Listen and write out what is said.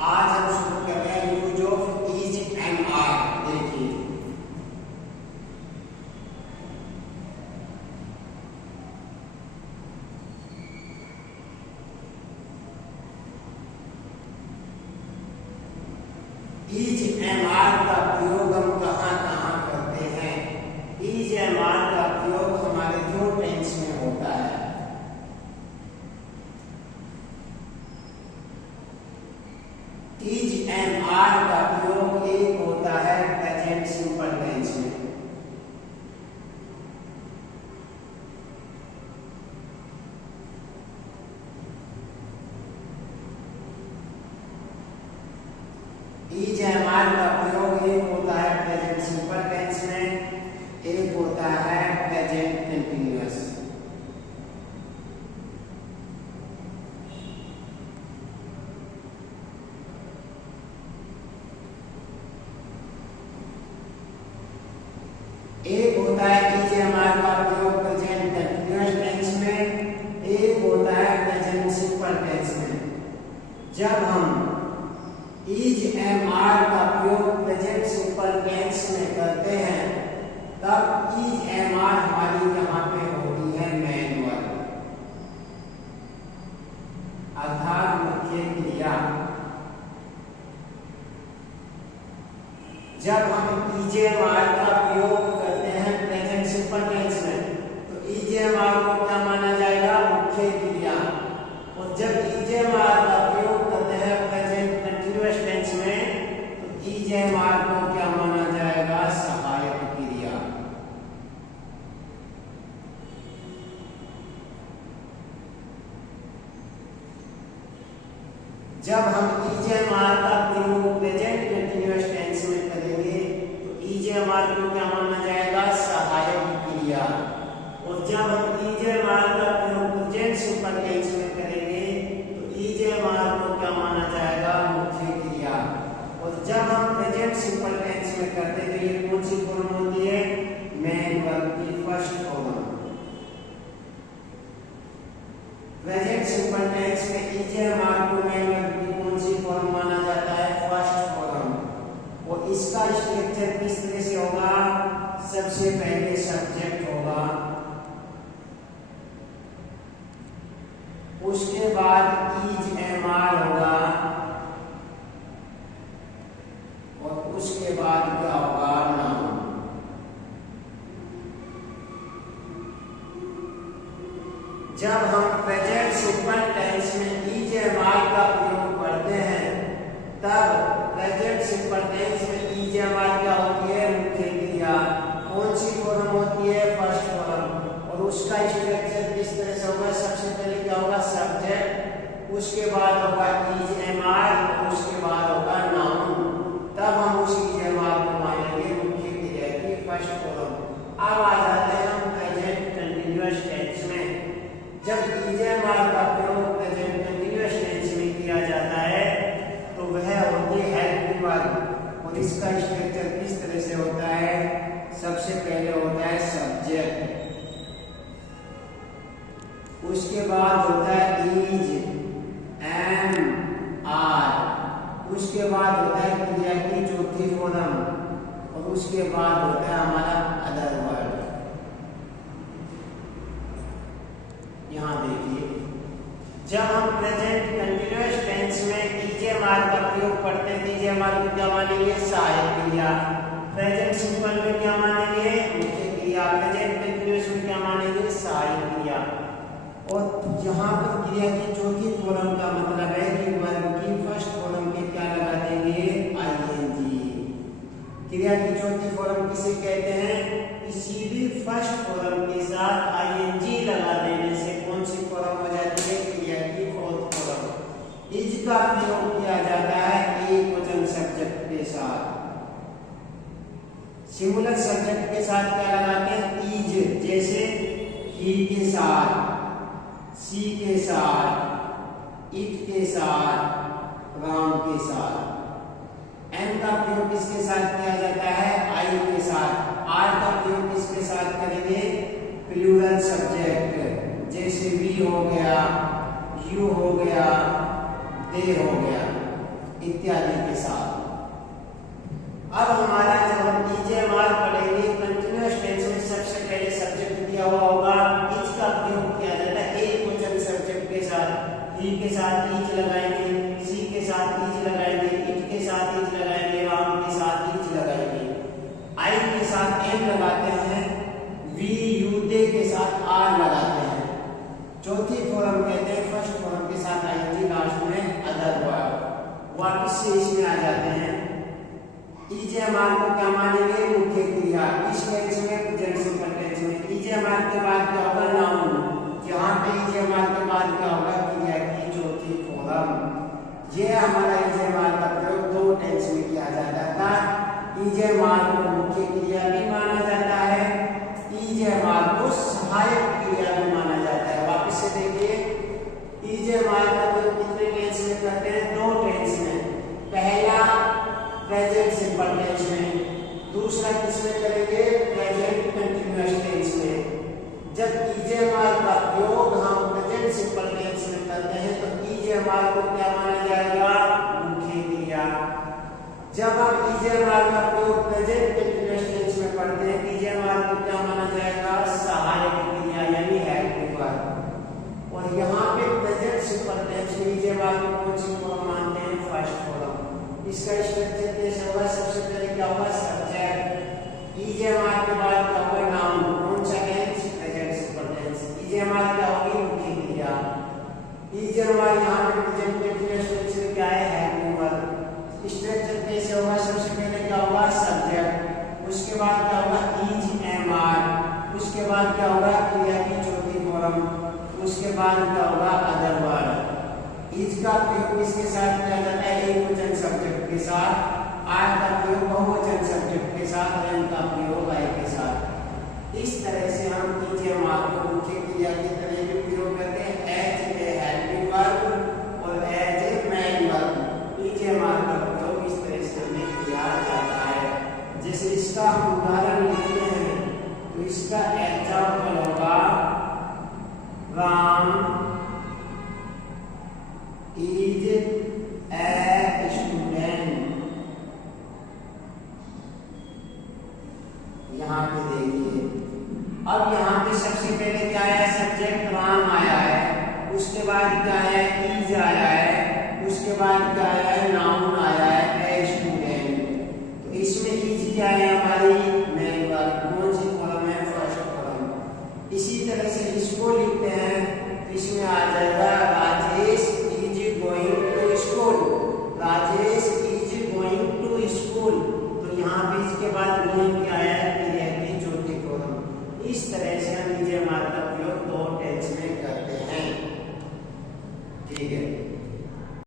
आज हम शुरू कर रहे हैं use of is and are. देखिए इज एंड आर का प्रयोग हम कहाँ कहाँ करते हैं। इज एंड आर का प्रयोग हमारे दो टेंस में होता है। इज एंड आर का प्रयोग एक होता है प्रेजेंट सिंपल टेंस में। इज एंड आर का प्रयोग एक होता है प्रेजेंट सिंपल टेंस में, एक होता है प्रेजेंट कंटीन्यूअस। एक होता है इज एंड आर का प्रयोग प्रेजेंट कंटीन्यूअस टेंस में, एक होता है प्रेजेंट सिंपल टेंस में। जब हम इज एंड आर का प्रयोग प्रेजेंट सिंपल टेंस में करते हैं तब इज एंड आर हमारी यहाँ पे होती है मैनुअल, अर्थात मुख्य क्रिया। जब हम इज एंड आर का प्रयोग करते हैं प्रेजेंट सिंपल टेंस में तो इज एंड आर को क्या माना जाएगा, मुख्य क्रिया। और जब इज एंड आर का प्रयोग करते हैं प्रेजेंट कंटीन्यूअस टेंस में तो इज एंड आर को क्या माना जाएगा, सहायक क्रिया। जब हम इज एंड आर का प्रयोग प्रेजेंट कंटीन्यूअस टेंस में करेंगे तो इज एंड आर को क्या माना जाएगा, सहायक क्रिया। और जब हम इज एंड आर का प्रयोग प्रेजेंट सिंपल टेंस में करेंगे तो इज एंड आर को क्या माना जाएगा, मुख्य क्रिया। और जब हम प्रेजेंट सिंपल टेंस में करते हैं तो ये कौन सी फॉर्म होती है, मेन वर्ब की first form. Present simple tense में इज एंड आर को मेन वर्ब की कौन सी फॉर्म माना जाता है, फर्स्ट फॉर्म। और इसका स्ट्रक्चर किस तरह से होगा, सबसे पहले सब्जेक्ट होगा, उसके बाद इज एंड आर होगा और उसके बाद क्या होगा, नाउन। जब हम प्रेजेंट सिंपल टेंस में इज एंड आर का प्रयोग करते हैं तब प्रेजेंट सिंपल टेंस में इज एंड आर क्या होती है, मुख्य क्रिया। कौन सी फॉर्म होती है, फर्स्ट फॉर्म। और उसका स्ट्रक्चर किस तरह से होगा, सबसे पहले क्या होगा, सब्जेक्ट, उसके बाद होगा इज एंड आर और उसके बाद होगा नाउन। तब हम उस इज एंड आर को मानेंगे मुख्य क्रिया की फर्स्ट फॉर्म। अब आ जाते हैं हम प्रेजेंट कंटीन्यूअस टेंस में। जब इज एंड आर का प्रयोग प्रेजेंट कंटीन्यूअस टेंस में किया जाता है तो वह होती है हेल्पिंग वर्ब। और इसका स्ट्रक्चर किस तरह से होता है, सबसे पहले होता है सब्जेक्ट, उसके बाद होता है इज एंड आर, उसके बाद होता है क्रिया की चौथी फॉर्म और उसके बाद होता है हमारा अदर वर्ड। यहाँ देखिए जब हम प्रेजेंट कंटीन्यूअस टेंस में इज एंड आर का प्रयोग करते हैं तो इज एंड आर को क्या मानेंगे, सहायक क्रिया। प्रेजेंट सिंपल में क्या मानेंगे, मुख्य क्रिया। प्रेजेंट कंटीन्यूअस में क्या मानेंगे, सहायक क्रिया। और यहाँ पर क्रिया की चौथी फॉर्म का मतलब है कि वर्ब की फर्स्ट फॉर्म पे क्या लगा देंगे, आईएनजी। क्रिया की चौथी फॉर्म किसे कहते हैं, किसी भी फर्स्ट फॉर्म के साथ आईएनजी लगा देने से कौन सी फॉर्म हो जाती है, क्रिया की फोर्थ फॉर्म। इज का प्रयोग किया जाता है एक वचन सब्जेक्ट के साथ। सिंगुलर सब्जेक्ट के साथ क्या लगाते हैं, इज, जैसे ही के साथ, सी के साथ, इट के साथ, राम के साथ। एन का प्रयोग किसके साथ किया जाता है, आई के साथ। आर का प्रयोग किसके साथ करेंगे, प्लूरल सब्जेक्ट, जैसे वी हो गया, यू हो गया, दे हो गया। इत्यादि के साथ। अब हमारा जब हम ईजेएमआर पढ़ेंगे कंटिन्यूअस टेंस में सबसे पहले सब्जेक्ट दिया हुआ होगा, इज का प्रयोग किया जाता है एक वचन सब्जेक्ट के साथ। ही के साथ इज लगाएंगे, सी के साथ इज लगाएंगे, इट के साथ इज लगाएंगे, राम के साथ इज लगाएंगे, आई के साथ एम लगाते हैं, वी यू दे के साथ आर लगाते हैं। चौथी फॉर्म कहते हैं फर्स्ट फॉर्म के साथ आईएनजी लास्ट में अदर वर्ड। वापस से इसमें आ जाते हैं। ईजेएमआर को क्या मानेंगे? मुख्य क्रिया। इस टेंस में प्रेजेंट सिंपल टेंस में ईजेएमआर के बाद क्या होगा? नाउन। यहाँ पे ईजेएमआर के बाद क्या होगा? क्रिया की चौथी फॉर्म। ये हमारा ईजेएमआर का प्रयोग दो टेंस में किया जाता था। ईजेएमआर को मुख्य क्रिया भी माना जाता है, ईजेएमआर को सहायक क्रिया भी माना जाता है। वापस से देखिए, ईजेएमआर का प्रयोग कितने टेंस में करते हैं? दो टेंस में। पहला प्रेजेंट सिंपल टेंस में, दूसरा किसमें करेंगे? प्रेजेंट कंटीन्यूअस टेंस में। जब ईजेएमआर का प्रयोग हम प्रेजेंट सिंपल टेंस में करते हैं तो ईजेएमआर को क्या माना जाएगा? मुख्य क्रिया। जब हम ईजेएमआर का प्रयोग प्रेजेंट कंटीन्यूअस टेंस में करते हैं, ईजेएमआर को क्या माना जाएगा? सहायक क्रिया यानी हेल्पिंग वर्ब। और यहाँ पे प्रेजेंट सिंपल टेंस में ईजेएमआर को कौन सी फॉर्म मानते हैं? First form. इसका स्ट्रक्चर कैसे होगा? सबसे पहले क्या होगा? सब्जेक्ट। ईजेएमआर के बाद क्या होगा? नाउन। कौन सा टेंस? Present simple tense. ईजेएमआर क्या होगी? मुख्य क्रिया। ईजेएमआर यहाँ पे प्रेजेंट कंटीन्यूअस टेंस में क्या है? Helping verb. स्ट्रक्चर कैसे होगा? सबसे पहले क्या होगा? सब्जेक्ट, उसके बाद क्या होगा? ईजेएमआर, उसके बाद क्या होगा? क्रिया की चौथी फॉर्म, उसके बाद क्या होगा? Other word. इज का प्रयोग किसके साथ किया जाता है? एक वचन सब्जेक्ट के साथ। आर का प्रयोग बहुवचन सब्जेक्ट के साथ। एम का प्रयोग आई के साथ। इस तरह से हम ईजेएमआर को मुख्य क्रिया के तरह भी प्रयोग करते हैं, एज ए हेल्पिंग वर्ब और एज ए मेन वर्ब। ईजेएमआर का प्रयोग इस तरह से हमें किया जाता है। जैसे इसका हम उदाहरण लिखते हैं तो इसका एग्जाम्पल होगा राम is a student। यहाँ पे देखिए, अब यहाँ पे सबसे पहले क्या है? सब्जेक्ट राम आया है, उसके बाद क्या है? इज आया है, उसके बाद क्या है? नाउन आया है, ए स्टूडेंट। तो इसमें इज क्या है?